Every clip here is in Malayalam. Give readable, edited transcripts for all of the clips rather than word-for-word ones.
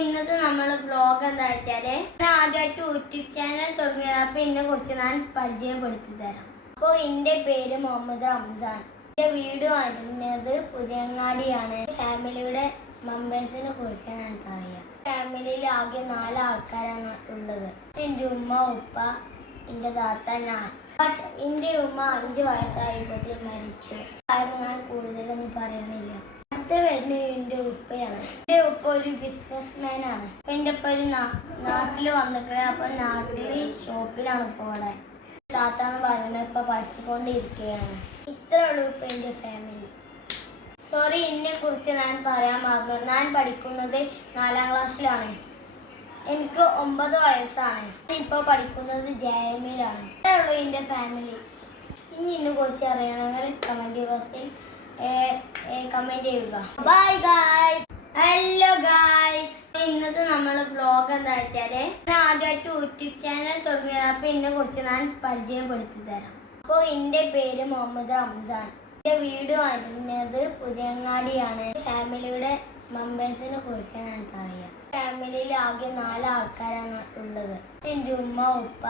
ഇന്നത്തെ നമ്മളെ ബ്ലോഗ് എന്താ വെച്ചാല് ഞാൻ ആദ്യമായിട്ട് യൂട്യൂബ് ചാനൽ തുടങ്ങിയത്. അപ്പൊ ഇതിനെ കുറിച്ച് ഞാൻ പരിചയപ്പെടുത്തി തരാം. അപ്പോൾ എന്റെ പേര് മുഹമ്മദ് റംസാൻ. എന്റെ വീട് വരുന്നത് പുതിയങ്ങാടിയാണ്. ഫാമിലിയുടെ മെമ്പേഴ്സിനെ കുറിച്ച് ഞാൻ പറയാം. ഫാമിലിയിൽ ആകെ 4 ആൾക്കാരാണ് ഉള്ളത്. എന്റെ ഉമ്മ, ഉപ്പ, എന്റെ താത്ത, ഞാൻ. ബട്ട് എന്റെ ഉമ്മ 5 വയസ്സായപ്പോഴത്തേക്ക് മരിച്ചു. കാരണം ഞാൻ കൂടുതലൊന്നും പറയണില്ല. വരുന്ന എന്റെ ഉപ്പയാണ്. എന്റെ ഉപ്പ ഒരു ബിസിനസ്മാൻ ആണ്. അപ്പൊ എന്റെ ഉപ്പ ഒരു നാട്ടില് വന്നിട്ട് അപ്പൊ നാട്ടില് ഷോപ്പിലാണ് ഇപ്പൊ ഇവിടെ. താത്താന്ന് പറയുന്നത് ഇപ്പൊ പഠിച്ചുകൊണ്ടിരിക്കുകയാണ്. ഇത്രേ ഉള്ളൂ ഇപ്പൊ എന്റെ ഫാമിലി. സോറി, എന്നെ കുറിച്ച് ഞാൻ പറയാൻ മറന്നു. ഞാൻ പഠിക്കുന്നത് 4ാം ക്ലാസ്സിലാണ്. എനിക്ക് 9 വയസ്സാണ്. ഇപ്പൊ പഠിക്കുന്നത് ജെഎമ്മിലാണ്. ഇത്രേ ഉള്ളൂ എന്റെ ഫാമിലി. ഇനി എന്നെ കുറിച്ച് അറിയണമെങ്കിൽ കമന്റ് ബോക്സിൽ കമന്റ് ചെയ്യുക. Bye guys. Hello guys. ഇന്നത്തെ നമ്മളെ ബ്ലോഗ് എന്താ വെച്ചാല് ഞാൻ ആദ്യമായിട്ട് യൂട്യൂബ് ചാനൽ തുടങ്ങിയത്. അപ്പൊ ഇതിനെ കുറിച്ച് ഞാൻ പരിചയപ്പെടുത്തി തരാം. അപ്പോൾ എന്റെ പേര് മുഹമ്മദ് റംസാൻ. എന്റെ വീട് വരുന്നത് പുതിയങ്ങാടിയാണ്. ഫാമിലിയുടെ മെമ്പേഴ്സിനെ കുറിച്ച് ഞാൻ പറയാം. ഫാമിലിയിൽ ആകെ 4 ആൾക്കാരാണ് ഉള്ളത്. എന്റെ ഉമ്മ, ഉപ്പ,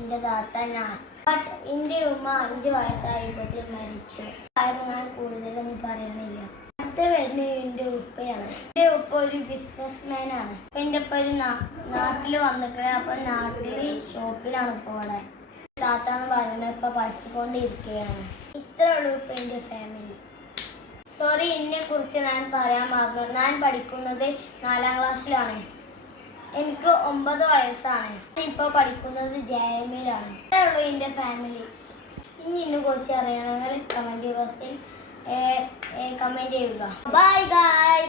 എന്റെ താത്ത, ഞാൻ. ബട്ട് എന്റെ ഉമ്മ 5 വയസ്സായപ്പോഴത്തേക്ക് മരിച്ചു. കാരണം ഞാൻ കൂടുതലൊന്നും പറയണില്ല. അടുത്ത വരുന്ന എന്റെ ഉപ്പയാണ്. എന്റെ ഉപ്പ ഒരു ബിസിനസ്മാൻ ആണ്. അപ്പൊ എന്റെ ഉപ്പ ഒരു നാട്ടില് വന്നിട്ട് അപ്പൊ നാട്ടില് ഷോപ്പിലാണ് ഇപ്പൊ ഇവിടെ. താത്താന്ന് പറയുന്നത് ഇപ്പൊ പഠിച്ചുകൊണ്ടിരിക്കുകയാണ്. ഇത്രേ ഉള്ളൂ ഇപ്പൊ എന്റെ ഫാമിലി. സോറി, എന്നെ കുറിച്ച് ഞാൻ പറയാൻ മറന്നു. ഞാൻ പഠിക്കുന്നത് 4ാം ക്ലാസ്സിലാണ്. എനിക്ക് 9 വയസ്സാണ്. ഇപ്പൊ പഠിക്കുന്നത് ജെഎമ്മിലാണ്. ഇത്രേ ഉള്ളൂ എന്റെ ഫാമിലി. ഇനി എന്നെ കുറിച്ച് അറിയണമെങ്കിൽ കമന്റ് ബോക്സിൽ കമന്റ് ചെയ്യുക. Bye guys.